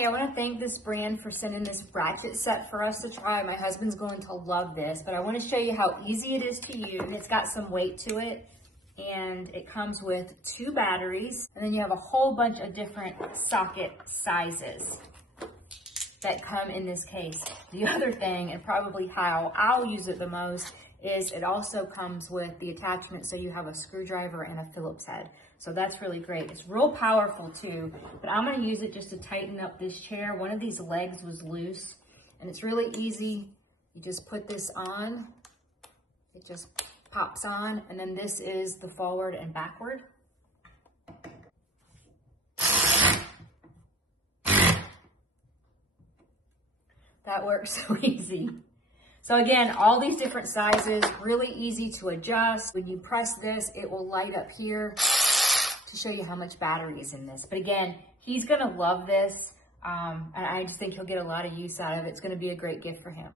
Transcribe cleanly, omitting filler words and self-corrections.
Hey, I want to thank this brand for sending this Ratchet set for us to try. My husband's going to love this, but I want to show you how easy it is to use. It's got some weight to it, and it comes with 2 batteries, and then you have a whole bunch of different socket sizes that come in this case. The other thing, and probably how I'll use it the most, is it also comes with the attachment so you have a screwdriver and a Phillips head. So that's really great. It's real powerful too, but I'm gonna use it just to tighten up this chair. One of these legs was loose, and it's really easy. You just put this on, it just pops on, and then this is the forward and backward. That works so easy. So again, all these different sizes, really easy to adjust. When you press this, it will light up here to show you how much battery is in this. But again, he's gonna love this, and I just think he'll get a lot of use out of it. It's gonna be a great gift for him.